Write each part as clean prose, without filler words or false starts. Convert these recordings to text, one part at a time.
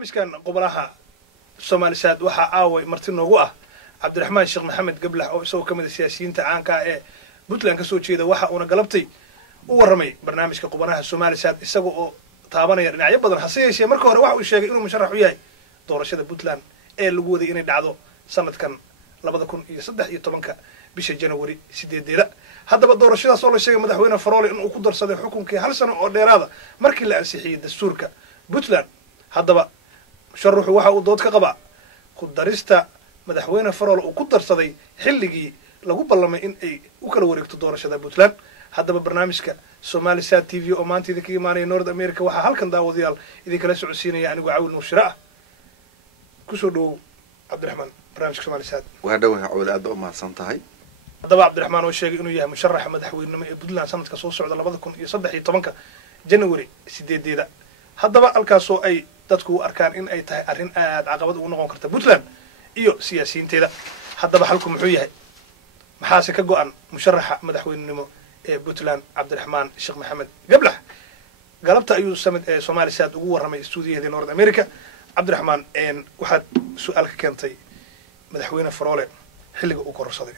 barnaamijkan qubalaha Soomaalisaad waxa aaway marti noogu ah Cabdiraxmaan Sheekh Maxamed Gablax oo isagoo kamid ah siyaasiyiinta caanka ah ee Puntland ka soo jeeda waxa uu galabtay u waramay barnaamijka qubalaha Soomaalisaad isagoo oo taabanaya dhinacyo badan hase yeeshee marka hore waxa uu sheegay inuu musharax u yahay doorashada Puntland ee lagu waday inay dhacdo sanadkan 2013 bisha January 8 haddaba doorashadaas oo la sheegay madaxweyne Faroole inuu ku darsaday xukunkii hal sano oo dheeraada markii la ansixiyay dastuurka Puntland haddaba musharaxu waxa uu dood ka qabaa ku darista madaxweyne Faroole uu ku darsaday xilligii lagu ballamay in ay u kala wareegto doorashada Puntland haddaba barnaamijka Soomaalisaad TV oo maanta idinka imaanaya North America waxa halkan daawadayaal idin kala socodsiinaya anigu Caawil Nuushira ah ku soo dhow Cabdiraxmaan barnaamijka Soomaalisaad waa dhawaha Caawil aad u mahadsan tahay haddaba Cabdiraxmaan oo sheegay inuu yahay musharax madaxweynenimo ee Puntland sanadka soo socda 2013 January 8 haddaba halkaas oo ay dadku u arkaan in ay tahay arrin aad caqabad ugu noqon karta Puntland iyo siyaasiyiinteeda haddaba halku muxuu yahay maxaase ka go'an musharaxa madaxweynenimo ee Puntland Cabdiraxmaan Sheekh Maxamed Gablax galabta ayuu samid ee Soomaalisaad ugu waramay stuudiyadeeda North America Cabdiraxmaan waxaad su'aal ka keentay madaxweyne Faroole xilliga uu kororsaday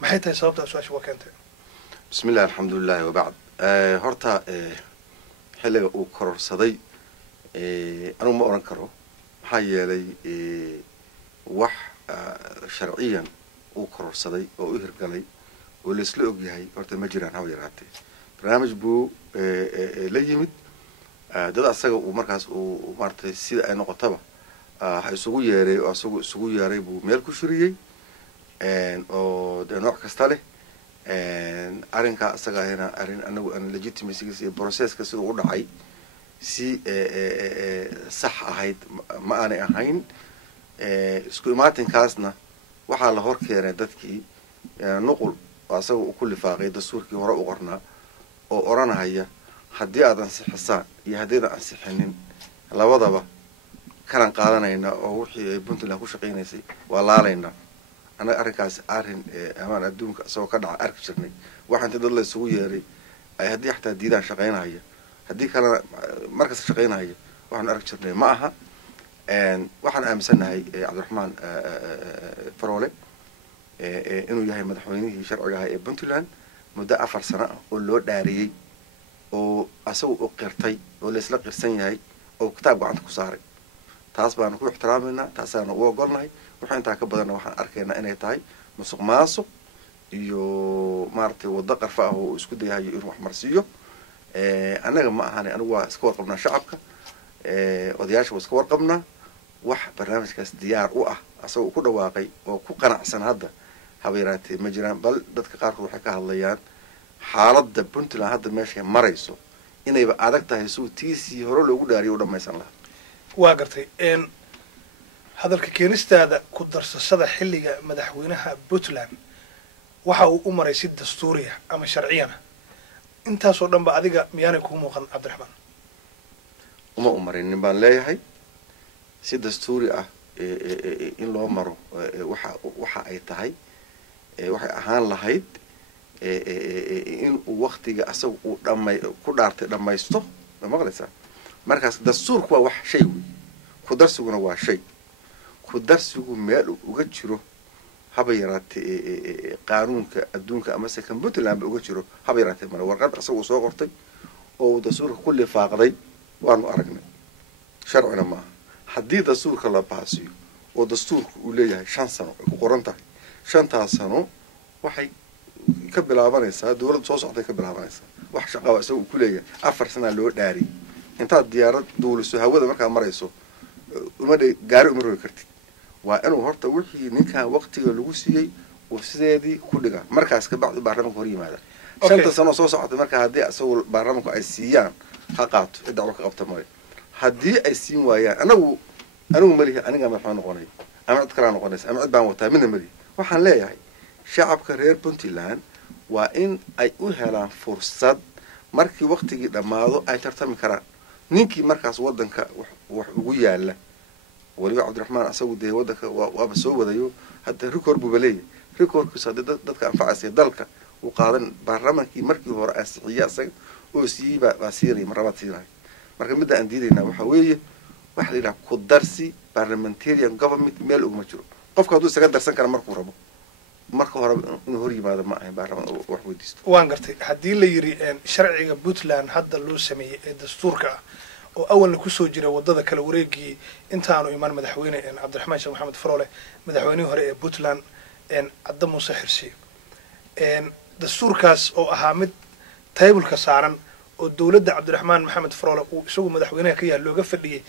maxay tahay sababta su'aasha waa keentay bismillaah alxamdulillaah wa bacd horta xilliga uu kororsaday anu ma oran karo maxaa yeelay wax sharciyan uu kororsaday oo u hirgalay oo la isla og yahay horta ma jiraan haw yaraatee barnaamij buu la yimid dad asaga uu markaas uu maartay sida ay noqotaba ha isugu yeeray oo asagu isugu yeeray buu meel ku shiriyay oo de nooc kasta leh arrinka asaga ahina arrin anagu aan legitimacygiisa iyo processka sida u dhacay si sax ahayd ma aanay ahayn isku imaatinkaasna waxaa la hor keenay dadkii nuqul asaga uu ku lifaaqay dastuurkii hore u qornaa oo oranaya haddii aad ansixisaan iyo haddii ansixinin labadaba karan qaadanayna oo wixii ay Puntland ku shaqeynaysay waa laalaynaa anaga arrinkaas arrin amaan adduunka soo ka dhaca arki jirnay waxaan dad la isugu yeeray ay haddii xataa diidaan shaqeynaya haddii kale markas shaqeynaya waxaan arki jirnay ma aha waxaan aaminsanahay Cabdiraxmaan Faroole inuu yahay madaxweynihii sharciga ahaa ee Puntland muddo 4 sano oo loo dhaariyay oo asagu u qirtay oo la isla qirsan yahay oo kitaab gacanta ku saaray taas baan ku ixtiraaminaa taasana u ogolnahay waxaan inta ka badan waxaan arkaynaa inay tahay musuqmaasuq iyo maartay wada qarfa ah oo isku dayahay inuu wax marsiyo anaga ma ahan anigu waa iska warqabnaa shacabka odayaasha waa iska warqabnaa wax barnaamijkaas diyaar u ah asagoo ku dhawaaqay oo ku qanacsan hadda habeeraatay ma jiraan bal dadka qaarkood waxay ka hadlayaan xaaladda Puntland hadda meesha marayso inayba adag tahay soo tiisi hore loogu dhaariyo u dhamaysan lahaa waa gartay hadalka keenistaada ku darsashada xilliga madaxweynaha Puntland waxa uu u maray si dastuuri ah ama sharciyan intaas oo dhanba adiga miyaanay ku muuqan Cabdiraxmaan uma umarin baan leeyahay si dastuuri ah in loo maro waxa ay tahay waxay ahaan lahayd in uu waqtiga asagu uu ku dhaartay dhamaysto maqlaysa markaas dastuurku waa wax shay weey ku darsiguna waa shay ku darsigu meel uga jiro haba yaraatee qaanuunka adduunka ama se kan Puntland uga jiro haba yaraatee mar warqad asagu soo qortay oo dastuurka kulli faaqday waanu aragnay sharcina ma haddii dastuurka la baasiyo oo dastuurku uu leeyahay 5 sano ku qoran tahay 5 sano waxay ka bilaabanaysaa dawladda soo socday ka bilaabanaysaa wax shaqo asagu ku leeyahay 4 sano loo dhaari inta diyaarad duuliso hawada markaa marayso uma gaari uma rogi kartid waa inuu horta wixii ninka waqtiga lagu siiyay oo sideedii ku dhiga markaas ka bacdi baarlamaanka hor yimaada 5 sano soo socday markaa haddii asagu baarlamaanku ay siiyaan ha qaato cid wax ka qabta maray haddii ay siin waayaan anigu malihi aniga ma noqonay ama cid kale noqonaysa ama cid baan wataa midna malihi waxaan leeyahay shacabka reer Puntland waa in ay u helaan fursad markii waqtigii dhamaado ay tartami karaan ninkii markaas wadanka wax ugu yaala waliba Cabdiraxmaan asagu de wadanka waa soo wadayo hadda record buu baleeyay recordkiisa dadka anfacaysa dalka uu qaadan baarlamaankii markii hore ansixiyay asaga oo siiba basiiray maraba tiiray marka midda aan diidayna waxa weeye waxa la yidhaha ku darsi parliamentarian government meel uguma jiro qofka hadduu isaga darsan kara markuu rabo marka hore inuu hor yimaado ma ahayn baarlamaan wax weydiisto waan gartay haddii la yidhi sharciga puntland hadda loo sameeyey ee dastuurka ah oo awalna kusoo jira waddada kala wareegii intaanu imaan madaxweyne cabdiraxmaan sheekh maxamed faroole madaxweynihii hore ee puntland cadda muuse xirsi dastuurkaas oo ahaa mid taybulka saaran oo dowladda cabdiraxmaan maxamed faroole uu isagu madaxweynaha ka yahay looga fadhiyey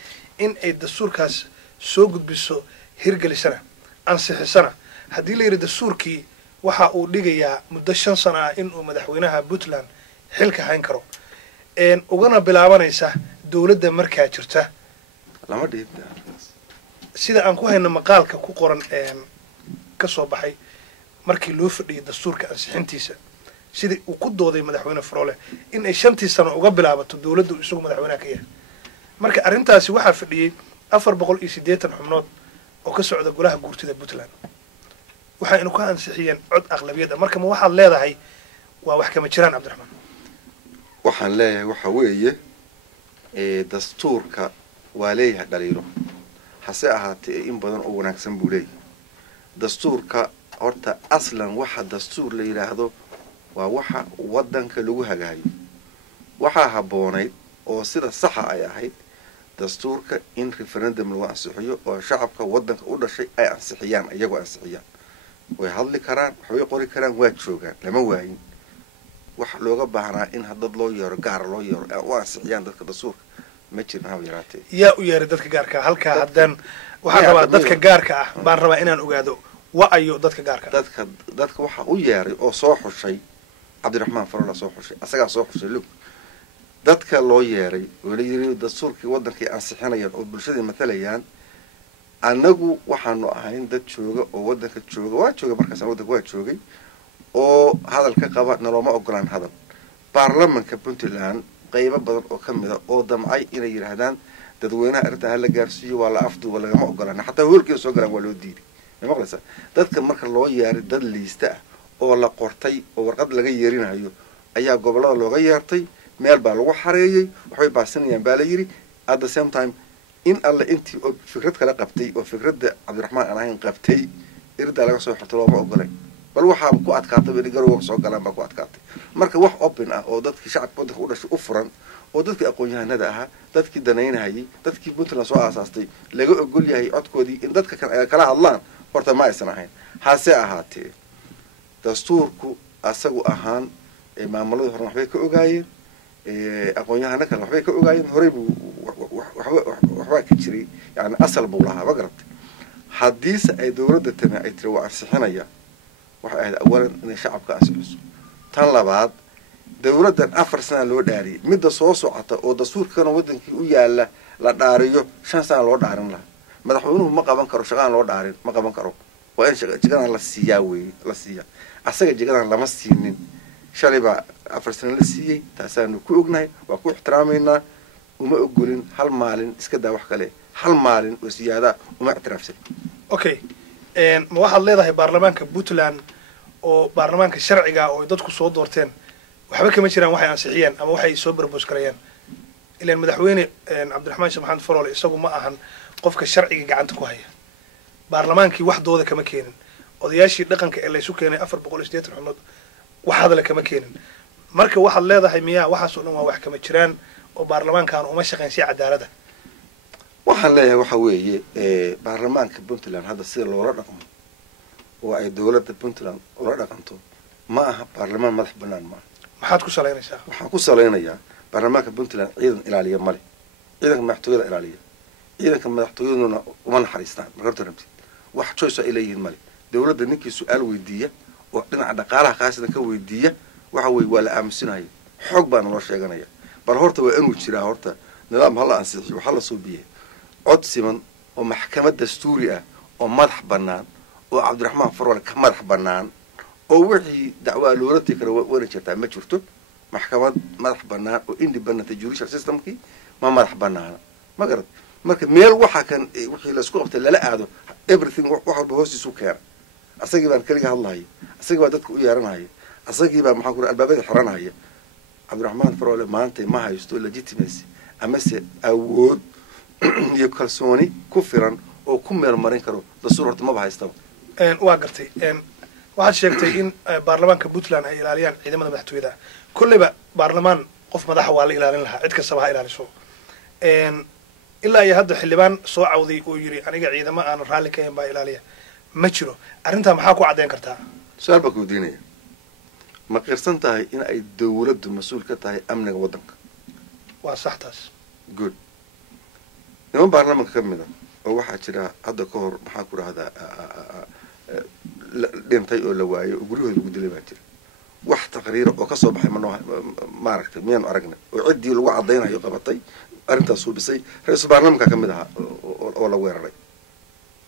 in ay dastuurkaas soo gudbiso hirgelisana ansixisana haddii la yidhi dastuurkii waxa uu dhigayaa muddo 5 sano ah inuu madaxweynaha puntland xilka hayn karo ugana bilaabanaysa dowladda markaa jirta lama dhihin sida aan ku hayno maqaalka ku qoran ka soo baxay markii loo fadhiyay dastuurka ansixintiisa sidii uu ku dooday madaxweyne faroole in ay 5 sano uga bilaabato dowladda uu isagu madaxweynaha ka yahay marka arrintaasi waxaa fadhiyey 480 xubnood oo ka socda golaha guurtida puntland waxaynu ka ansixiyeen cod aqlabiyad marka ma waxaad leedahay waa wax kama jiraan cabdiraxmaan waxaan leeyahay waxa weeye dastuurka waa leeyahay dhaliilo hase ahaatee in badan oo wanaagsan buu leeyahay dastuurka horta aslan waxa dastuur la yiraahdo waa waxa wadanka lagu hagaayo waxa haboonayd oo sida saxa ay ahayd dastuurka in referendum lagu ansixiyo oo shacabka wadanka u dhashay ay ansixiyaan iyagoo ansixiyaan way hadli karaan waxay qori karaan waa joogaan lama waayin wax looga baahnaa in dad loo yeero gaar loo yeero oo ansixiyaan dadka dastuurka ma jirna haba yaraatee yaa u yeeray dadka gaarka halka haddaan waxaan rabaa dadka gaarka ah baan rabaa inaan ogaado wa'ayo dadka gaarka dadka waxa u yeeray oo soo xushay cabdiraxmaan faroole soo xushay asagaa soo xushay lug dadka loo yeeray oo la yiri dastuurkii wadankii ansixinayaan oo bulshada matalayaan anagu waxaanu ahayn dad jooga oo wadanka jooga waa jooga markaas wadanka waa joogay oo hadal ka qaba nalooma ogolaan hadal baarlamaanka puntland qaybo badan oo kamida oo damcay inay yiraahdaan dadweynaha arrinta la gaarsiiyo waa la afduuba lagama ogolaan xataa hoolkii soo galaan waa loo diiday ma maqlaysaa dadka marka loo yeeray dad liista ah oo la qortay oo warqad laga yeerinayo ayaa gobolada looga yeertay meel baa lagu xareeyay waxay baasanayaan baa la yiri at the same time in alla intii oo fikrad kala qabtay oo fikradda cabdiraxmaan aan ahayn qabtay irda laga soo xirto looma ogolay bal waxa ku adkaatay binigarow soo galaan baa ku adkaatay marka wax open ah oo dadkii shacabka wadanka u dhashay u furan oo dadkii aqoon-yahanada ahaa dadkii danaynayay dadkii puntland soo aasaastay laga ogol yahay codkoodii in dadka kala hadlaan horta ma aysan ahayn hase ahaatee dastuurku asagu ahaan maamulada hore waxbay ka ogaayeen aqoon-yahana kale waxbay ka ogaayeen horey buu waxba ka jiray yani asal buu lahaa ma garatay haddiise ay dowladda tani ay tiri waa ansixinaya waxay ahayd awalan inay shacabka ansixiso tan labaad dowladdan 4 sano loo dhaariyay midda soo socota oo dastuurkana wadankii u yaala la dhaariyo 5 sano loo dhaarin lahaa madaxweynuhu ma qaban karo shaqaan loo dhaarin ma qaban karo waa in jagadan la siiyaa weeye la siiyaa asaga jagadan lama siinin shalay baa 4 sano la siiyey taasaanu ku ognahay waa ku ixtiraameynaa uma ogolin hal maalin iska daa wax kale hal maalin oo siyaada uma ixtiraafsan okay ma waxaad leedahay baarlamaanka puntland oo baarlamaanka sharciga oo dadku soo doorteen waxba kama jiraan waxay ansixiyeen ama waxay soo barboos karayaan ilaan madaxweyne cabdiraxmaan sheekh maxamed faroole isagu ma ahan qofka sharciga gacanta ku haya baarlamaankii wax dooda kama keenin odayaashii dhaqanka ee laysu keenay 480 xubnood wax hadal kama keenin marka waxaad leedahay miyaa waxaas oo dhan waa wax kama jiraan oo baarlamaankan uma shaqeyn si cadaalad ah waxaan leeyahay waxa weeye baarlamaanka puntland hadda sida loola dhaqmo oo ay dowladda puntland ula dhaqanto ma aha baarlamaan madax bannaan ma maxaad ku salaynaysaa waxaan ku salaynayaa baarlamaanka puntland ciidan ilaaliya male ciidanka madaxtooyada ilaaliya ciidanka madaxtooyaduna uma naxariistaan marka rabtid wax choice ay leeyihiin male dowladda ninkii su'aal weydiiya oo dhinaca dhaqaalaha qaasidan ka weydiiya waxa weeye waa la aaminsanaya xoog baan loo sheeganaya bal horta waa inuu jiraa horta nidaam hala ansixiyo waxa la soo biyay cod siman oo maxkamad dastuuri ah oo madax bannaan oo cabdiraxmaan faroole ka madax bannaan oo wixii dacwaa loola tikra wana jirtaa ma jirto maxkamad madax bannaan oo independent judicial systemkii ma madax bannaana ma garad marka meel waxa kan wixii la isku qabtay lala aado everything wax walba hoostiisu keena asagii baan kaliya hadlahay asagii baa dadka u yeeranaya asagii baa maxaa ku albaabada xiranaya cabdiraxmaan faroole maanta ma haysto legitimacy ama se awood iyo kalsooni ku filan oo ku meel marin karo dastuur horta maba haystaba. waa gartay waxaad sheegtay in baarlamaanka puntland ay ilaaliyaan ciidamada madaxtooyada kolleyba baarlamaan qof madaxa waa la ilaalin lahaa cid kastaba ha ilaaliso ilaa iyo hadda xildhibaan soo cawday oo yidhi aniga ciidamo aan raalli ka ahayn baa ilaaliya ma jiro arrintaa maxaa ku caddayn kartaa? su-aal baa ku weydiinaya, ma qirsan tahay in ay dawladdu mas-uul ka tahay amniga waddanka? waa sax taas. good. niman baarlamaanka ka mid a oo waxaa jira hadda ka hor maxaa ku rahdaa dhintay oo la waayay oo guryahooda lagu dilay baa jira. wax taqriira oo kasoo baxay maaragtay miyaanu aragnay oo ciddii lagu caddaynayo qabatay arrintaas suubisay ra-iisul baarlamaanka ka mid ahaa oo la weeraray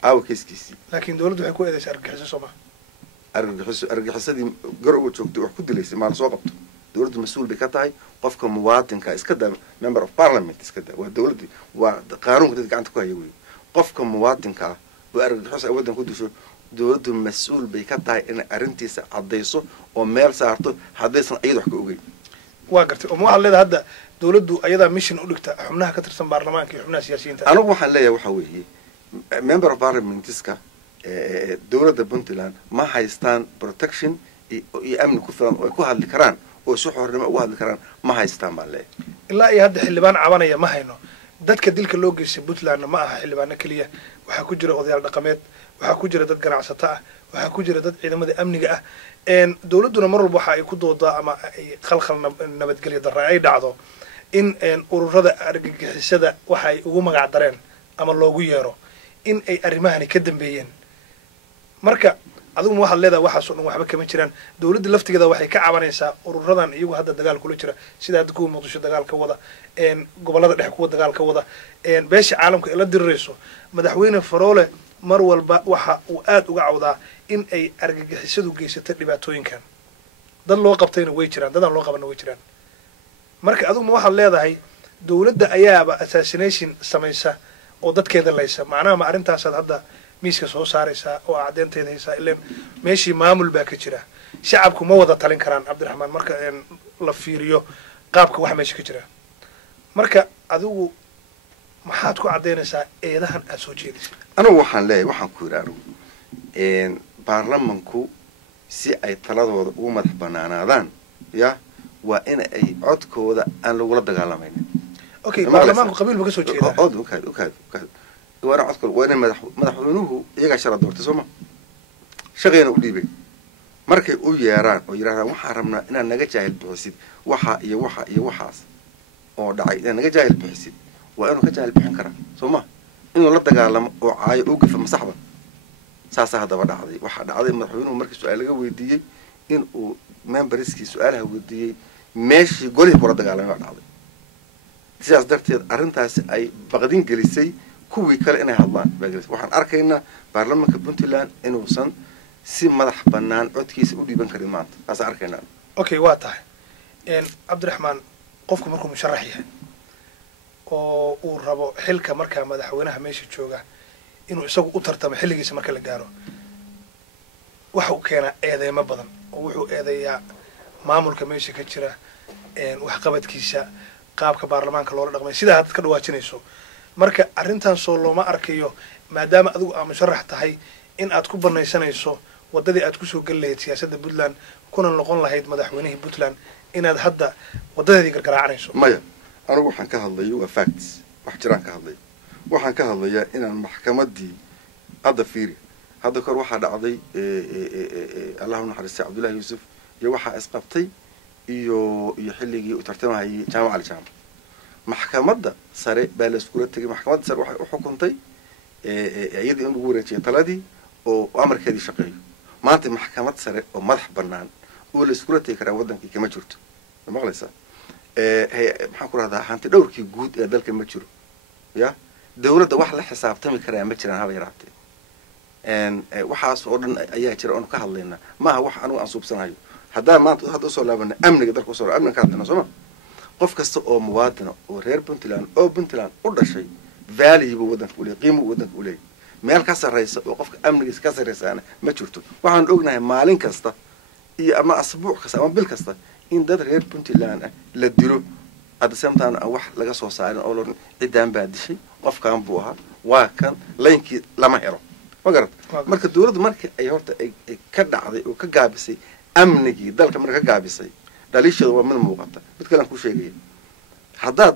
aawa keiskiisii. laakiin dawladdu waxay ku eedaysay argagixiso soo maha. argagixisadii garowa joogtay wax ku dilaysay maa la soo qabto. dawladdu mas-uul bay ka tahay qofka muwaadinka iska daa member of parliament iska daa waa dawladdi waa qaanuunka dadka gacanta ku haya wey. qofka muwaadinka ah oo argagixis ay waddan ku disho dawladdu mas-uul bay ka tahay inay arrintiisa caddayso oo meel saarto haddaysan iyada wax ka ogeyn. waa gartay oo ma waxaad leedahay hadda dawladdu ayadaa mission u dhigta xubnaha ka tirsan baarlamaanka iyo xubnaha siyaasiyiinta? anigu waxaan leeyahay waxaa weeye member of parliamentiska dawladda puntland ma haystaan protection iyo amni ku filan oo ay ku hadli karaan oo si xornimo ugu hadli karaan ma haystaan baan leeyahay. ilaa iyo hadda xildhibaan cabanaya ma hayno. dadka dilka loo geystay puntlandna ma aha xildhibaano keliya, waxaa ku jira odayaal dhaqameed, waxaa ku jira dad ganacsato ah, waxaa ku jira dad ciidamada amniga ah. dawladduna mar walba waxa ay ku doodaa ama ay khalkhal nabadgelyo darra ay dhacdo in ururada argagixisada waxa ay ugu magac dareen ama loogu yeero in ay arrimahani ka dambeeyeen. marka adiguma waxaad leedahay waxaasoo dhan waxba kama jiraan. dawladda laftigeeda waxay ka cabanaysaa ururadan iyagu hadda dagaal kula jira sida hadda kuwa muqdisho dagaal ka wada, gobollada dhexe kuwa dagaal ka wada, beesha caalamka ay la dirirayso. madaxweyne faroole mar walba waxa uu aad uga cawdaa in ay argagixisadu geysata dhibaatooyinkan. dad loo qabtayna way jiraan, dadaan loo qabanna way jiraan. marka adiguma waxaad leedahay dawladda ayaaba assassination samaysa oo dadkeeda laysa. macnaha ma arrintaasaad hadda miiska soo saaraysaa oo caddeynteeda haysaa? ileen meeshii maamul baa ka jira, shacabku ma wada talin karaan cabdiraxmaan marka la fiiriyo qaabka wax meesha ka jira. marka adigu maxaad ku caddaynaysaa eedahan aad soo jeedaysa? anigu waxaan leeyahay waxaan ku yidhi anigu baarlamanku si ay taladooda ugu madax banaanaadaan ya waa in ay codkooda aan lagula dagaalamaynin. okay, baarlamaanku qabiil ba ka soo jeedaa. waana codkooda waa inay madaxweynuhu iyagaa shala doortay soo ma shaqayna u dhiibay markay u yeeraan oo yidhahdaan waxaan rabnaa inaad naga jaahil bixisid waxa iyo waxa iyo waxaas oo dhacay inaad naga jaahil bixisid waa inuu ka jaahil bixin karaa soo ma inuu la dagaalamo oo caayo u gafa masaxba. saasaa haddaba dhacday. waxaa dhacday madaxweynuhu markii su-aal laga weydiiyey in uu memberskii su-aalaha weydiiyey meeshii golihii kula dagaalamay baa dhacday. sidaas darteed arrintaasi ay baqdin gelisay kuwii kale inay hadlaan baa gelisay. waxaan arkaynaa baarlamaanka puntland inuusan si madax banaan codkiisa u dhiiban karin maanta. saasaan arkaynaa. okay, waa tahay cabdiraxmaan qofku markuu musharax yahay oo uu rabo xilka markaa madaxweynaha meesha jooga inuu isagu u tartamo xilligiisa marka la gaaro waxa uu keenaa eedeymo badan oo wuxuu eedeeyaa maamulka meesha ka jira, waxqabadkiisa, qaabka baarlamaanka loola dhaqmay sidaa haddaad ka dhawaajinayso. marka arrintan soo looma arkayo maadaama adigu aa musharax tahay in aad ku banaysanayso waddadii aad kusoo geli lahayd siyaasadda puntland kuna noqon lahayd madaxweynihii puntland inaad hadda waddadeedii gargaraacanayso? maya, anigu waxaan ka hadlayo waa facts, wax jiraan ka hadlayo. waxaan ka hadlayaa inaan maxkamaddii hadda fiiri hadda kor waxaa dhacday allahu naxariistay cabdullahi yuusuf iyo waxaa isqabtay iyo xilligii uu tartamahayay jaamac ali jaamac. maxkamadda sare baa la iskula tegay. maxkamadda sare waxay u xukuntay iyadii in lagu wareejiyay taladii oo amarkeedii shaqeeyo. maanta maxkamad sare oo madax banaan oo la iskula tegi karaa waddankii kama jirto. ma maqlaysaa? maxaan ku rahdaa hanti dhowrkii guud ee dalka ma jiro ya dawladda wax la xisaabtami karaa ma jiraan haba yaraatee. waxaas oo dhan ayaa jira oonu ka hadlaynaa. maaha wax anigu aan suubsanayo. haddaan maanta hadda usoo laabana amniga dalka usoo amniga ka hadlayna sooma. qof kasta oo muwaadina oo reer puntland oo puntland u dhashay value buu waddanka u leeyahay, qiimo buu waddanka u leeyahay. meel ka sarraysa oo qofka amnigiisa ka sarraysaana ma jirto. waxaan ognahay maalin kasta iyo ama asbuuc kasta ama bil kasta in dad reer puntland ah la dilo at the same time aan wax laga soo saarin oo loodhan ciddaan baa dishay qofkan buu ahaa waa kan laynkii lama helo ma garad marka dawladdu markii ay horta ay ka dhacday oo ka gaabisay amnigii dalka marka ka gaabisay dhaliishadu waa mid muuqata mid kale aan ku sheegay haddaad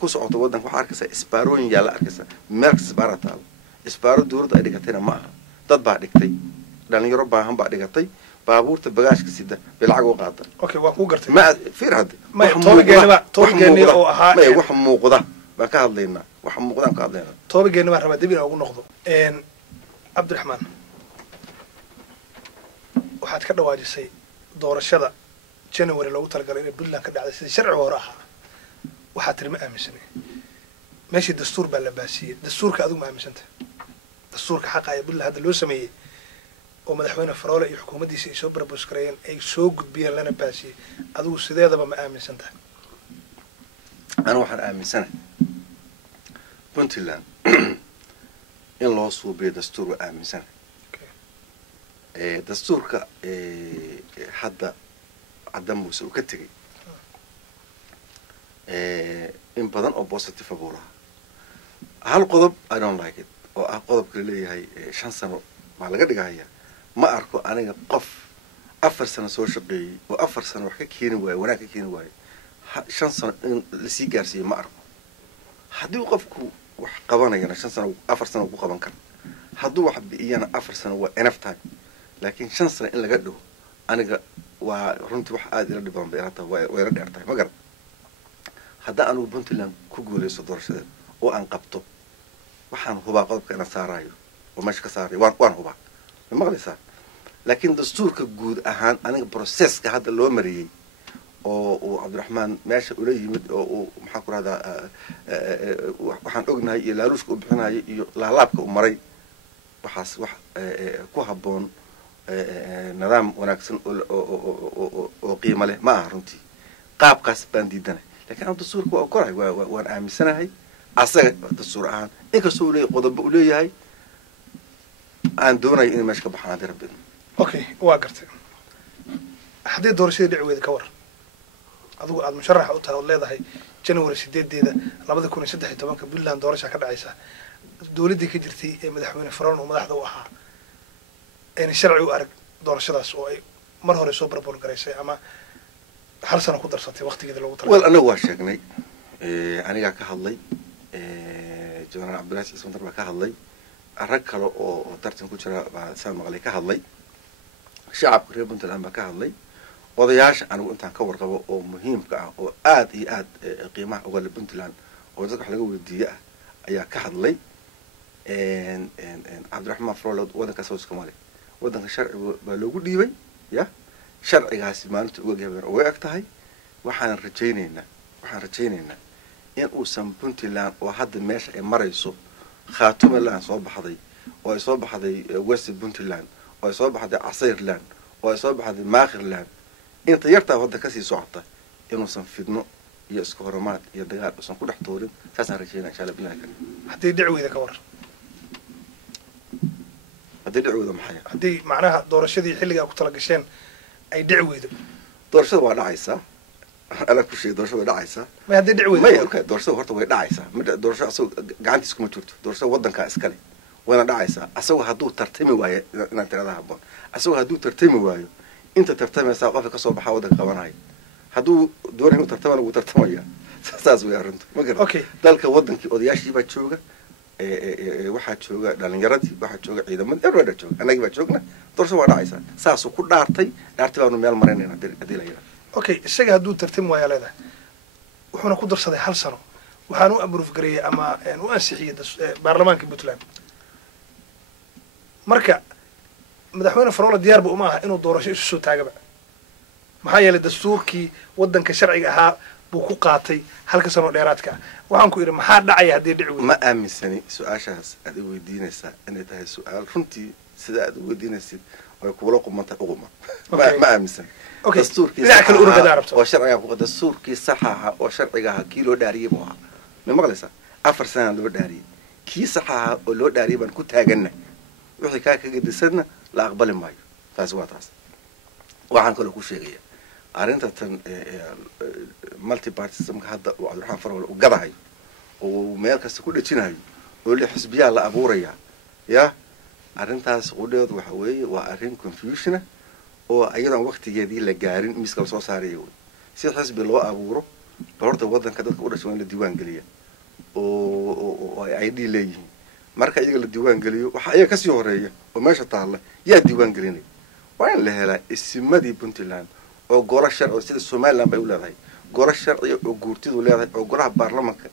ku socoto waddanka waxaa arkaysaa isbaarooyin yaalla arkaysaa meel kasta isbaara taalo isbaaro dawladdu ay dhigatayna ma aha dad baa dhigtay dhalinyaro baahan baa dhigatay baabuurta bagaashka sida bay lacag u qaata okay waa ku gartay ma fiir hadda toobageenni oo ahaa wax muuqda baan ka hadlaynaa wax muuqdaan ka hadlaynaa toobageenni baan rabaa dib inaan ugu noqdo cabdiraxmaan waxaad ka dhawaajisay doorashada january loogu talagalay inay puntland ka dhacday sidii sharciga hore ahaa waxaa tiri ma aaminsanay meeshii dastuur baa la baasiyey dastuurka adigu ma aaminsantah dastuurka xaqa ee puntland hadda loo sameeyey oo madaxweyne faroole iyo xukuumaddiisa ay soo barbos gareeyeen ay soo gudbiyeen lana baasiyey adigu sideedaba ma aaminsantaha anigu waxaan aaminsanahay puntland in loo suubiyo dastuur waa aaminsanahay dastuurka hadda caddan muuse uu ka tegey in badan oo positive buu lahaa hal qodob I don't like it oo ah qodobka leeyahay 5 sano baa laga dhigaya ma arko aniga qof 4 sano soo shaqeeyay oo 4 sano wax ka keeni waayo wanaag ka keeni waayo 5 sano in la sii gaarsiiyo ma arko haddii qofku wax qabanayana 5 sano 4 sano ku qaban karo hadduu wax biyana 4 sano waa enough time laakiin 5 sano in laga dhigo aniga waa runtii wax aad ila dhiban beerata way la dheertahay ma garan hadda aanu puntland ku guuleyso doorashada oo aan qabto waxaan hubaa qodobka inaan saarayo oo meesha ka saaray waan hubaa ma maqlaysaa laakiin dastuurka guud ahaan aniga processka hadda loo mariyey oo cabdiraxmaan meesha ula yimid oo maxaa ku rahdaa waxaan ognahay iyo laaluushka u bixinayo iyo laalaabka u maray waxaas wax ku habboon nidaam wanaagsan oo qiimo leh ma aha runtii qaabkaas baan diidanay laakiin aan dastuurka waa ogorahay waan aaminsanahay asaga dastuur ahaan inkastoo uu leeyahay qodobo uu leeyahay aan doonayo inay meesha ka baxaan haddii rabbi okay waa gartay haddii doorashadii dhici weyda ka war adigu aada musharaxa u tahay ood leedahay january 8 2013 puntland doorasha ka dhacaysa dawladdii ka jirtay ee madaxweyne faroon oo madaxda u ahaa ayna sharci u arag doorashadaas oo ay mar hore soo barbool garaysay ama hal sano ku darsatay waqtigeeda loogu talagalay wal anagu waa sheegnay anigaa ka hadlay jenaraal cabdilaahi ciise mandar baa ka hadlay rag kale oo tartan ku jira baa saan maqlay ka hadlay shacabka reer puntland baa ka hadlay odayaasha anigu intaan ka warqabo oo muhiimka ah oo aad iyo aad qiimaha uga leh puntland oo dadka wax laga weydiiye ah ayaa ka hadlay cabdiraxmaan faroole waddankaas waa Soomaaliya waddanka sharciga baa loogu dhiibay ya sharcigaasi maalinta uga gaabeen oo way ag tahay waxaan rajaynaynaa in uusan puntland oo hadda meesha ay marayso khaatumaland soo baxday oo ay soo baxday west puntland oo ay soo baxday casirland oo ay soo baxday maakhirland inta yartaa wadda kasii socota inuusan fidno iyo isku hormaad iyo dagaal uusan ku dhex toorin saasaan rajaynaa insha allah bilahi kale haddii dhici weyda ka war haddii dhici weydo maxay haddii macnaha doorashadii xilligaa ku tala gasheen ay dhici weydo doorashada waa dhacaysaa ala ku sheegay doorashada way dhacaysaa ma haddii dhici weydo may okay doorashada horta way dhacaysaa doorashada asagoo gacantiisa kuma jirto doorashada waddankaa iskale wayna dhacaysaa asagoo hadduu tartami waayo inaan tirada habboon asagoo hadduu tartami waayo inta tartamaysaa qofka kasoo baxaa waddanka qabanaya hadduu doonayo inuu tartamana wuu tartamaya saas way arrintu ma garan okay dalka waddankii odayaashii baa jooga waxaa jooga dhalinyaradii waxaa jooga ciidamadii everywhere jooga annagii baa joogna doorashada waa dhacaysaa saasuu ku dhaartay baanu meel marinayna haddii la yidhaha okay isaga hadduu tartami waayaa leedahay wuxuuna ku darsaday hal sano waxaan u abruuf gareeyey ama u ansixiyey baarlamaanka puntland marka madaxweyne faroole diyaarba uma aha inuu doorasho isu soo taagaba maxaa yeelay dastuurkii waddanka sharciga ahaa buu ku qaatay halka sano dheeraadka waxaan ku idhi maxaa dhacaya haddii dhici weydo ma aaminsani su-aashaas aad i weydiinaysaa inay tahay su-aal runtii sida aad u weydiinaysid way kuula qumantay uquma ma aaminsan dastuurkii oo sharciga dastuurkii saxa ahaa oo sharciga ahaa kii loo dhaariyey buu ahaa ma maqlaysaa 4 sana loo dhaariyey kii saxa ahaa oo loo dhaariyey baan ku taaganna wixii kaa kaga disadna la aqbali maayo taasi waa taas waxaan kaloo ku sheegaya arrinta tan multi party systemka hadda uu cabdiraxmaan faroole u gadahayo oo meel kasta ku dhajinayo oo li xisbiyaa la abuuraya ya arrintaas qudheed waxa weeye waa arrin confusion oo ayadan waqtigeedii la gaarin miska soo saarayo si xisbi loo abuuro horta wadanka dadka u dhashay la diiwaan geliya oo ay leeyihiin marka iyaga la diiwaan geliyo waxa ay ka sii horeeya oo meesha taala yaa diiwaan gelinay waa in la helaa ismadii Puntland oo golaha sharci oo sida Soomaaliland bay u leedahay golaha sharci oo guurtidu leedahay oo golaha baarlamaanka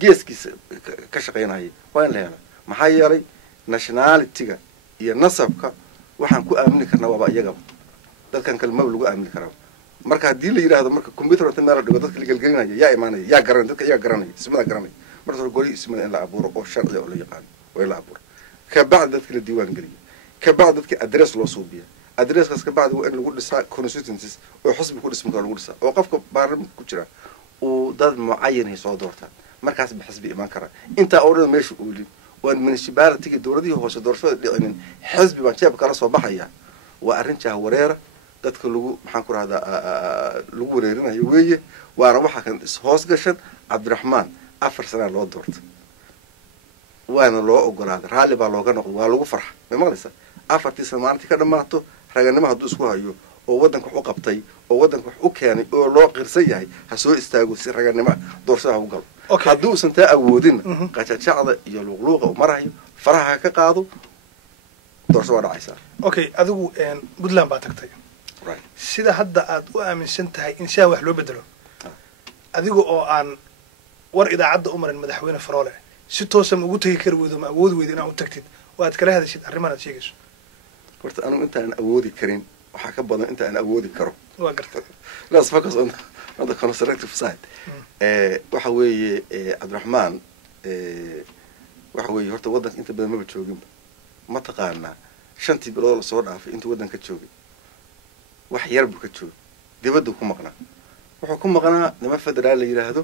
geeskiisa ka shaqeynaya waa in la helaa maxaa yeelay nationality-ga iyo nasabka waxaan ku aamini karnaa waa iyaga dadkan kalma lagu aamini karaa marka hadii la yiraahdo marka computer inta meel dhigo dadka la galgalinaya yaa imaanaya yaa garanay dadka yaa garanay ismada garanay marka goli ismada in la abuuro oo sharci oo la yaqaan oo la abuuro ka bacd dadka la diiwaan geliyo ka bacd dadka address loo suubiyo addresskaas ka bacd waa in lagu dhisaa constituencies oo xisbi ku dhismo lagu dhisaa oo qofka baarlamaanka ku jira oo dad mucayan soo doortaan markaas ba xisbi iman kara inta oo dhan meesha u lin waa municipality dowladii hoose doorashada dhicinin xisbi baan jeeb kala soo baxaya waa arrin wareera dadka lagu maxaan ku raahdaa lagu wareerinayo weeye waana waxa kan hoos gashan Cabdiraxmaan 4 sano loo doortay waana loo ogolaaday raali baa looga noqday waa lagu farxay ma maqlaysaa 4 sano maalintii ka dhamaato raganimo hadduu isku hayo oo wadanka wax u qabtay oo wadanka wax u keenay oo loo qirsan yahay ha soo istaago si raganimo doorashada u galo hadduu san taa awoodin qajajacda iyo luqluuqa u marayo faraha ka qaado doorashada waa dhacaysaa adigu Puntland baa tagtay sida hadda aad u aaminsan tahay in shaa wax loo bedelo adigu oo aan war idaacadda u marin madaxweyne Faroole si toosan ugu tagi kar weedo ma awood weedo inaad u tagtid waad kala hadashid arrimaha aad sheegayso horta anu inta aan awoodi karin waxa ka badan inta aan awoodi karo waa gartay let's focus on the constructive side waxa weeye Cabdiraxmaan waxa weeye horta wadanka inta badan ma joogin ma taqaana 5 bilood la soo dhaafay inta wadanka joogay wax yar buu ka joogay dibadda ku maqnaa wuxuu ku maqnaa nima federaal la yiraahdo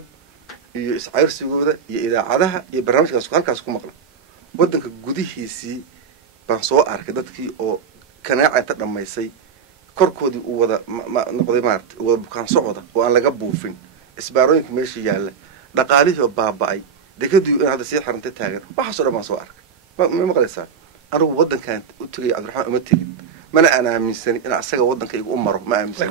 iyo iscayrsigooda iyo idaacadaha iyo barnaamijkaas halkaas ku maqnaa wadanka gudihiisii baan soo arkay dadkii oo kanaaca inta dhamaysay korkoodii uu wada noqday maartay wada bukaan socda oo aan laga buufin isbaarooyinka meesha yaala dhaqaalihii oo baaba'ay dekedii in hadda sii xirantay taagan waxa soo dhamaan soo arkay ma maqlaysaa anigu wadankan u tagay Cabdiraxmaan uma tagin mana ana aaminsan in asaga wadanka igu maro ma aaminsan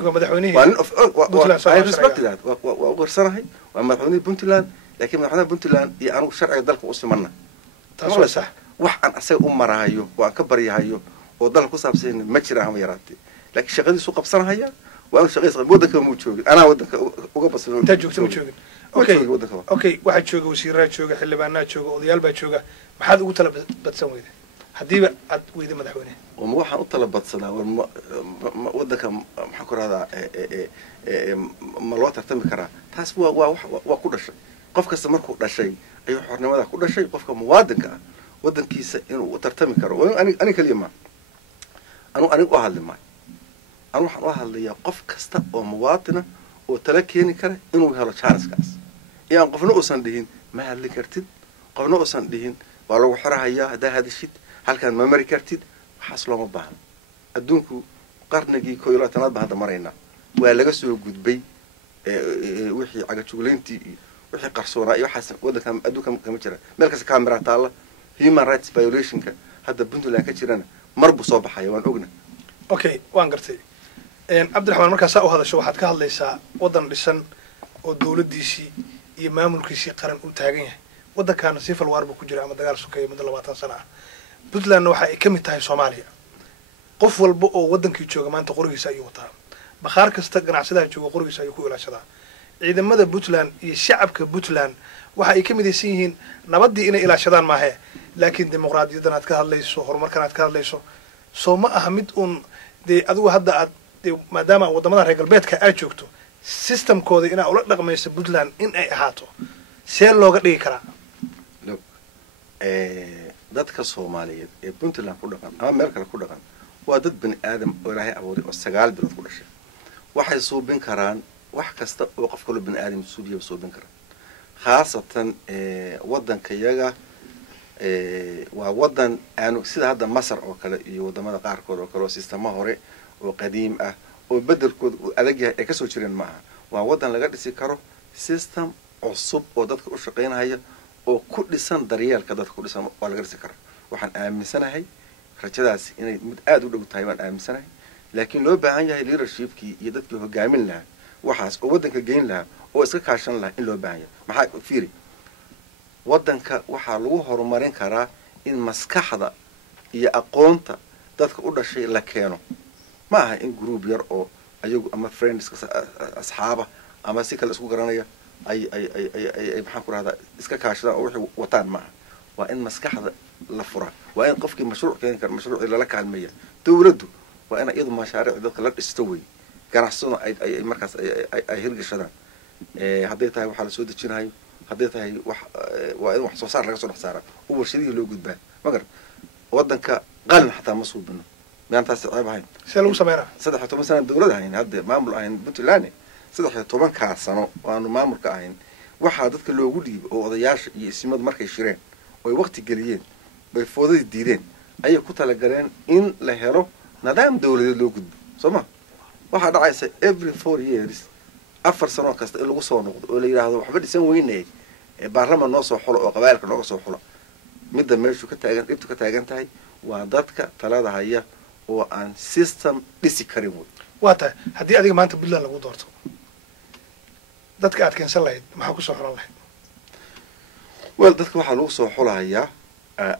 I respect that waa uqarsanahay waa madaxweynaha Puntland laakiin madaxweynaha Puntland iyo anigu sharciga dalka u simanna taasoo sax wax aan asaga u marayo waan ka baryahayo oo dalka ku saabsan ma jiraan ma yaraatay laakiin shaqadiisu qabsanahaya waa uu shaqadiisa wadanka mu joogin ana wadanka uga basay inta joogto ma joogin waxa jooga wasiirada jooga xildhibaanada jooga odayaal baa jooga maxaad ugu tala badsan weyday hadiiba aad weyday madaxweyne oo ma waxaan u tala badsanaa wadanka maxaan ku raahdaa ma loo tartami karaa taas waa ku dhashay qof kasta markuu dhashay ayuu xornimada ku dhashay qofka muwaadinka ah wadankiisa inuu u tartami karo ani kaliya ma anigu u hadli maayo waxaan u hadlayaa qof kasta oo muwaadina oo tala keeni kara inuu helo chance-kaas iyaan qofna uusan dhihin ma hadli kartid qofna uusan dhihin waa lagu xirahayaa haddaa hadishid halkaan ma mari kartid waxaas looma baahna adduunku qarnigii 11aad baan hadda maraynaa waa laga soo gudbay wixii cagajugleyntii iyo wixii qarsoonaa iyo waxaas wadanka adduunka kama jira meel kasta camera taala human rights violationka hadda Puntland ka jirana marbu soo baxaya waan ogna waan gartay Cabdiraxmaan markaas u hadasho waxaad ka hadlaysaa wadan dhisan oo dawladdiisii iyo maamulkiisii qaran u taagan yahay wadankaana civil war ku jira ama dagaal sokeeye muddo 20 sano ah Puntland waxa ay kamid tahay Soomaaliya qof walba oo wadankii jooga maanta qorigiisa ayuu wataa bakhaar kasta ganacsadaha jooga qorigiisa ayuu ku ilaashadaa ciidamada Puntland iyo shacabka Puntland waxa ay kamid yihiin nabadii inay ilaashadaan maahe laakiin dimuqraadiyadan aad ka hadlayso horumarkan aad ka hadlayso soo ma aha mid adigu hadda aad maadaama wadamada reer galbeedka ay joogto systemkooda ina ula dhaqmayso Puntland in ay ahaato see looga dhigi karaa dadka Soomaaliyeed ee Puntland ku dhaqan ama meel kale ku dhaqan waa dad bani aadam oo Ilaahay abuuray oo 9 bilood ku dhashay waxay suubin karaan wax kasta oo qof kale bani aadam suubiyo suubin karaan khaasatan wadanka yaga waa wadan aanu sida hadda Masar oo kale iyo wadamada qaarkood oo kale oo sistema hore oo qadiim ah oo bedelkood adag yahay ay ka soo jireen maaha waa wadan laga dhisi karo system cusub oo dadka u shaqeynaya oo ku dhisan daryeelka dadka ku dhisan waa laga dhisi karaa waxaan aaminsanahay rajadaasi inay mid aada u dhow tahay waan aaminsanahay laakiin loo baahan yahay leadershipkii iyo dadkii hogaamin lahaa waxaas oo waddanka geyn lahaa oo iska kaashan lahaa in loo baahan yahay maxaa fiiri waddanka waxaa lagu horumarin karaa in maskaxda iyo aqoonta dadka u dhashay la keeno ma aha in group yar oo ayagu ama friends asxaaba ama si kale isku garanaya ay maxaan ku rahdaa iska kaashadaan oo wixii wataan maaha waa in maskaxda la furaa waa in qofkii mashruuc keeni kara mashruucii lala kaalmeeya dawladdu waa in iyadu mashaariic dadka la dhisto wey ganacsaduna ay markaas ay hirgashadaan hadday tahay waxaa la soo dejinayo hadday tahay waa in wax soo saar laga soo dhex saaraa oo warshadihii loo gudbaa magar waddanka qalin xataa ma suubino miyaan taas ceeb ahayn see lagu sameynaa 13 sano dawlad ahayn hadda maamul ahayn puntland 13 sano waanu maamulka ahayn waxaa dadka loogu dhiibay oo odayaasha iyo isimadu markay shireen oo ay waqti geliyeen bay foodadii diideen ayay ku talagaleen in la helo nidaam dawladeed loo gudbo soo ma waxaa dhacaysa every 4 years 4 sano kasta in lagu soo noqdo oo la yiraahdo waxba dhisan weynay baarlamaan noo soo xulo oo qabaa'ilka nooga soo xulo midda meeshu ka taagan dhibtu ka taagan tahay waa dadka talada haya oo aan system dhisi karin waa tahay haddii adiga maanta Puntland lagu doorto dadka aad keensan lahayd maxaa ku soo xulan lahayd wel dadka waxaa lagu soo xulayaa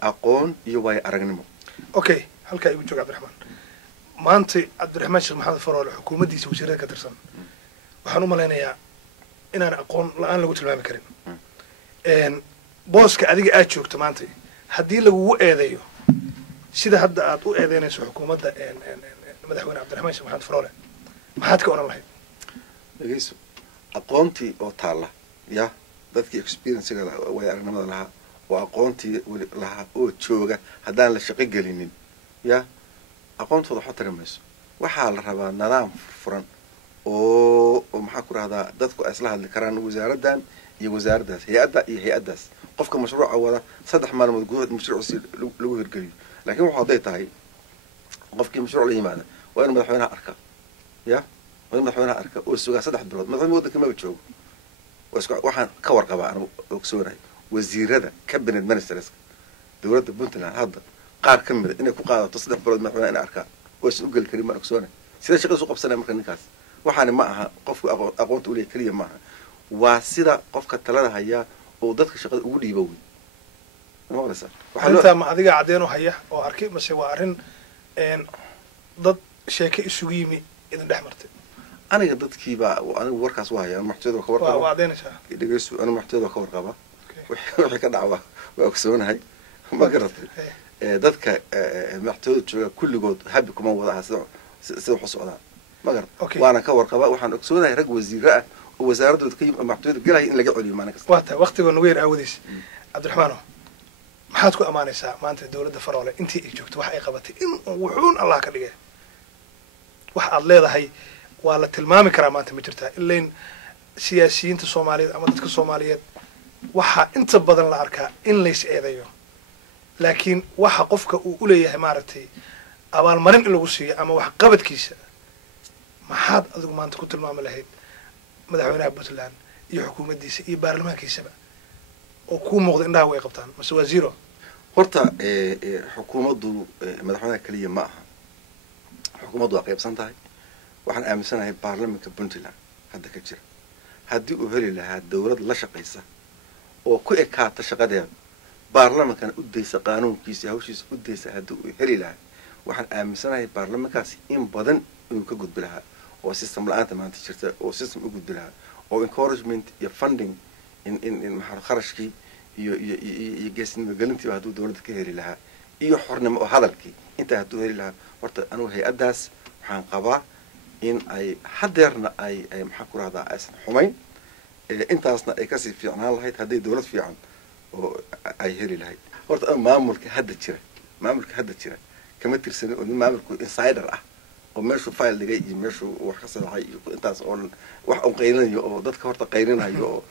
aqoon iyo waay aragnimo okay halkaa igu jooga Cabdiraxmaan maanta Cabdiraxmaan Sheekh Maxamed Faroole xukuumaddiisa wasiirada ka tirsan waxaan u malaynayaa inaan aqoon la'aan lagu tilmaami karin booska adiga aad joogto maanta haddii lagugu eedeeyo sida hadda aad u eedeynayso xukuumadda madaxweyne Cabdiraxmaan Sheekh Maxamed Faroole maxaad ka oran lahayd dhegeyso aqoontii oo taala ya dadkii experience-ga way aragnimada lahaa oo aqoontii lahaa oo jooga haddaan la shaqo gelinin ya aqoontooda waxba tari mayso waxaa la rabaa nidaam furan oo maxaa ku rahdaa dadku ay isla hadli karaan wasaaraddan iyo wasaaraddaas hay-adda iyo hay-addaas qofka mashruuca wada 3 maalmood gudahood mashruuciisi lagu hirgeliyo laakiin waxa hadday tahay qofkii mashruuc la yimaada waa in madaxweynaha arka ya waa in madaxweynaha arka oo sugaa 3 bilood madaxweynaha waddanka ma joogo waxaan ka warqabaa anigu ogsoonahay wasiirada cabinet ministers dawladda Puntland hadda qaar ka mid inay ku qaadato 3 bilood madaxweynaha inay arkaan oo is u gali karin ma ogsoonahay sida shaqada soo qabsanay marka ninkaas waxaana ma aha qofku aqoonta u leeyahay kaliya ma aha waa sida qofka talada haya oo dadka shaqada ugu dhiibo wey maqlaysaa waxaa ma adiga cadeen u haya oo arkay mase waa arrin dad sheeke isugu yimi idin dhex martay aniga dadkiiba anigu warkaas waa haya maxteedo ka warqaba waa cadeenaysaa dhegeyso anigu maxteedo ka warqaba wixii ka dhacwa waa ogsoonahay ma garatay dadka maxteedo jooga kulligood habi kuma wada aha sida wax u socdaan ma garatay waana ka warqaba waxaan ogsoonahay rag wasiiro ah oo wasaaradooda ka yimid maxteedo galay in laga celiyo maalin kasta waa tahay waqtiga nagu yar aawadiis Cabdiraxmaan maxaad ku amaanaysaa maanta dawladda Faroole intii ay joogto wax ay qabatay in wuxuun Allah ka dhigay wax aad leedahay waa la tilmaami karaa maanta ma jirtaa ilayn siyaasiyiinta Soomaaliyeed ama dadka Soomaaliyeed waxa inta badan la arkaa in la is eedayo laakiin waxa qofka uu u leeyahay maaragtay abaalmarin in lagu siiyo ama wax qabadkiisa maxaad adigu maanta ku tilmaami lahayd madaxweynaha Puntland iyo xukuumaddiisa iyo baarlamaankiisaba oo ku muuqda indhaha way qabtaan mase waa zero horta xukuumaddu madaxweynaha kaliya ma aha xukuumaddu waa qaybsan tahay waxaan aaminsanahay baarlamaanka Puntland hadda ka jira haddii uu heli lahaa dawlad la shaqaysa oo ku ekaata shaqadeeda baarlamaankan u daysa qaanuunkiisa hawshiisa u daysa haddii uu heli lahaa waxaan aaminsanahay baarlamaankaasi in badan inuu ka gudbi lahaa oo system la'aanta maanta jirta oo system u gudbi lahaa oo encouragement iyo funding in maxaa kharashkii iyo geesnimo galintii hadduu dawladda ka heli lahaa iyo xornimo oo hadalkii intaa hadduu heli lahaa horta anigu hay-addaas waxaan qabaa in ay hadeerna ay maxaa ku rahdaa aysan xumayn intaasna ay kasii fiicnaan lahayd haddii dawlad fiican oo ay heli lahayd horta maamulka hadda jira kama tirsani oo maamulku insider ah oo meeshuu file dhigay iyo meeshuu wax ka saxay iyo intaas oo wax uu qaylinayo oo dadka horta qaylinayo oo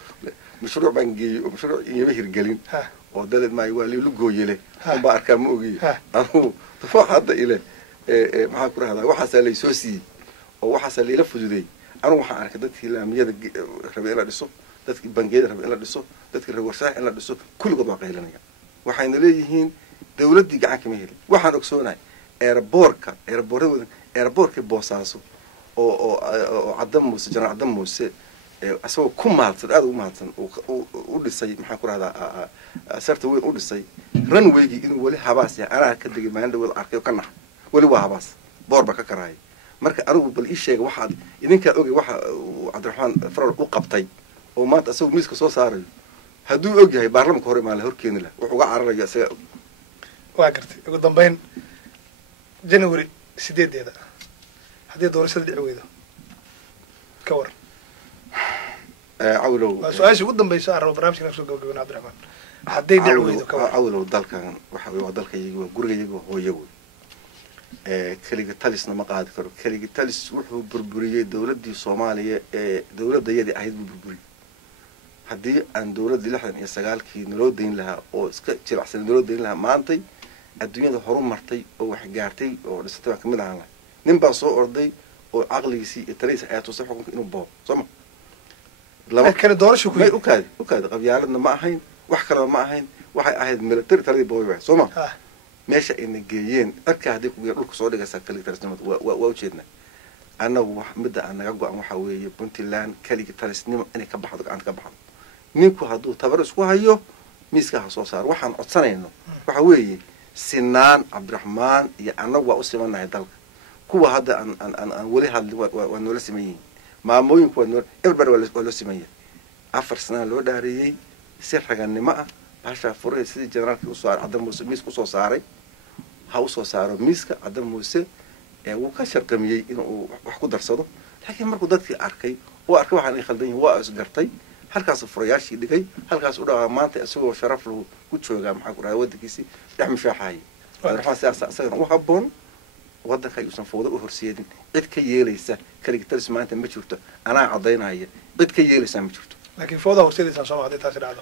mashruuc baan geeyay oo mashruuc iyaba hirgelin oo dalad ma waa liilu gooyele oo ba arkaa ma ogi anu wax hadda ile maxaa ku rahdaa waxaas la soo siiyay oo waxaas la ila fududay anu waxaan arkay dadkii laamiyada rabay inay dhiso dadkii bangiyada raba in la dhiso dadkii reer warshax in la dhiso kulligood waa qaylinaya waxayna leeyihiin dawladdii gacan kama helin waxaan ogsoonahay airbortka boosaaso oo caddan muuse janaal caddan muuse asagoo ku mahadsan aad ugu mahadsan u dhisay maxaan ku rahdaa sarta weyn u dhisay runwaygii inuu weli habaas yahay anaa ka degay maalin dhawood arkay oo ka nax weli waa habaas boor baa ka karaaya marka anigu bal ii sheega waxaad idinkaa ogay waxa cabdiraxmaan farool u qabtay oo maanta asagoo miiska soo saarayo hadduu og yahay baarlamanka hore imaan la horkeeni lah wuxuu uga cararayo isaga og waa gartay ugu dambayn january 8 haddii doorashada dhici weydo ka war cawlow waa su-aashii ugu dambaysa aan rabo barnaamijkan kusoo gabagabeyn cabdiraxmaan hadday dhici weydo ka war cawlow dalkan waxa waa dalkayagi waa gurigayagi waa hooyo wey keliga talisna ma qaadi karo keliga talis wuxuu burburiyey dawladdii soomaaliya ee dawladdayadii ahayd buu burburiyey haddii aan dawladdii 69kii naloo dayn lahaa oo iska jiracsan naloo dayn lahaa maantay adduunyada horu martay oo wax gaartay oo dhisatay baan kamid ahaan lahay nin baa soo orday oo caqligiisii iyo taliisa ayaa tusay xukunka inuu boobo soo ma laba kale doorasho ku ukaadi qabyaaladna ma ahayn wax kalena ma ahayn waxay ahayd military taladii boobi waay soo ma meesha ayna geeyeen dharka haddii ku dhulka soo dhigaysaa keliga talisnimada waa ujeednaa annagu midda aan naga go-an waxaa weeye puntland keliga talisnimo inay ka baxdo gacanta ka baxdo ninku hadduu tabar isku hayo miiska ha soo saaro waxaan codsanayno waxa weeye sinaan cabdiraxmaan iyo annagu waa u simanahay dalka kuwa hadda aan weli hadlin waa noola siman yihiin maamooyinku waa everybody waa loo siman yahay 4 sana loo dhaareeyey si ragannimo ah baashaa furay sidii generaalkii usoo saaray caddan muuse miiska usoo saaray ha usoo saaro miiska caddan muuse wuu ka sharqamiyey inuu wax ku darsado laakiin markuu dadkii arkay oo arkay waxaan ay khaldan yihiin waa isgartay halkaas furayaashii dhigay halkaas u dhaca maanta isagoo sharaf lagu ku joogaa maxaa ku rahay wadankiisii dhex mashaaxay waxaan siyaas asagana u habboon wadanka ayuusan fowdo u horseedin cid ka yeelaysa kaliya talis maanta ma jirto anaa cadaynaya cid ka yeelaysa ma jirto laakiin fowda horseedaysa soo hadii taasi dhacdo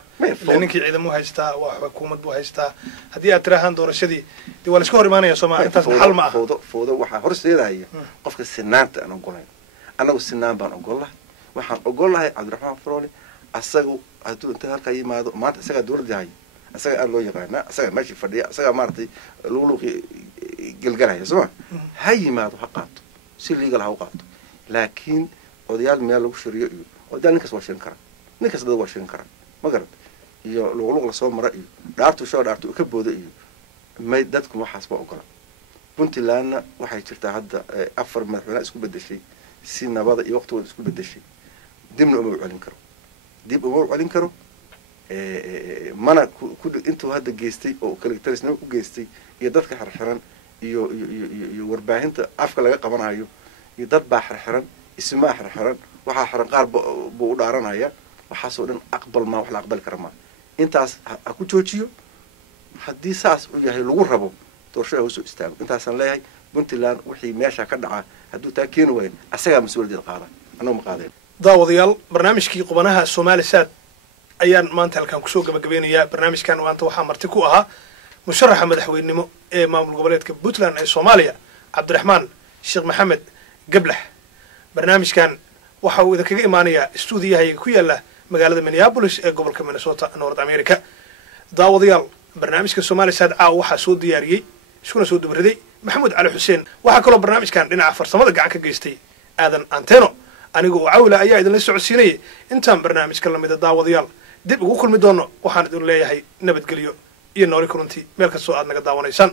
ninkii ciidamo haystaa waa xukuumad buu haystaa haddii aad tirahaan doorashadii dii waa la iska hor imaanaya Soomaaliya intaas xal ma aha fowdo waxaa horseedaya qofka sinaanta aan ogolayn anagu sinaan baan ogolahay waxaan ogolahay cabdiraxmaan faroole asagu hadduu inta halkaa yimaado maanta isagaa dawladda haya isaga aan loo yaqaana isagaa meeshii fadhiya isagaa maaragtay luqluqi gelgalaya sooma ha yimaado ha qaato si legal ha u qaato laakiin odayaal meel lagu shiriyo iyo odayaal ninkaas waa shirin karaa ninkaas dad waa shirin karaa ma garad iyo luqluq lasoo mara iyo dhaartu shoo dhaartu ka booda iyo may dadku waxaas ba ogola puntlandna waxay jirtaa hadda 4 madaxweyne isku bedeshay si nabada iyo waqtigooda isku bedeshay dibna uma celin karo dib uma celin karo mana intuu hadda geystay oo kale talisnimo ku geystay iyo dadka xirxiran iyo warbaahinta afka laga qabanayo iyo dad baa xirxiran ismaa xirxiran waxaa xiran qaar buu u dhaaranaya waxaasoo dhan aqbal ma wax la aqbali kara ma intaas ha ku joojiyo haddii saas u yahay lagu rabo doorashada hoos u istaago intaasaan leeyahay puntland wixii meesha ka dhaca hadduu taa keeni waayo asagaa mas-uuliyadda qaada annagu ma qaadeen daawadayaal barnaamijkii qubanaha Soomaalisaad ayaan maanta halkan kusoo gabagabeynayaa barnaamijkan maanta waxaa marti ku ahaa musharaxa madaxweynenimo ee maamul goboleedka Puntland ee Soomaaliya Cabdiraxmaan Sheekh Maxamed Gablax barnaamijkan waxa uu idinkaga imaanayaa stuudiyaha ku yaala magaalada Minneapolis ee gobolka Minnesota North America daawadayaal barnaamijka Soomaalisaad waxaa soo diyaariyay iskuna soo dubriday Maxamed Cali Xuseen waxa kaloo barnaamijkan dhinaca farsamada gacan ka geystay aadan anteno aniga oo cawla ayaa idin la socodsiinayay intaan barnaamijka lamida daawadayaal dib ugu kulmi doono waxaan idin leeyahay nabadgelyo iyo nooli kulanti meel kastoo aad naga daawanaysaan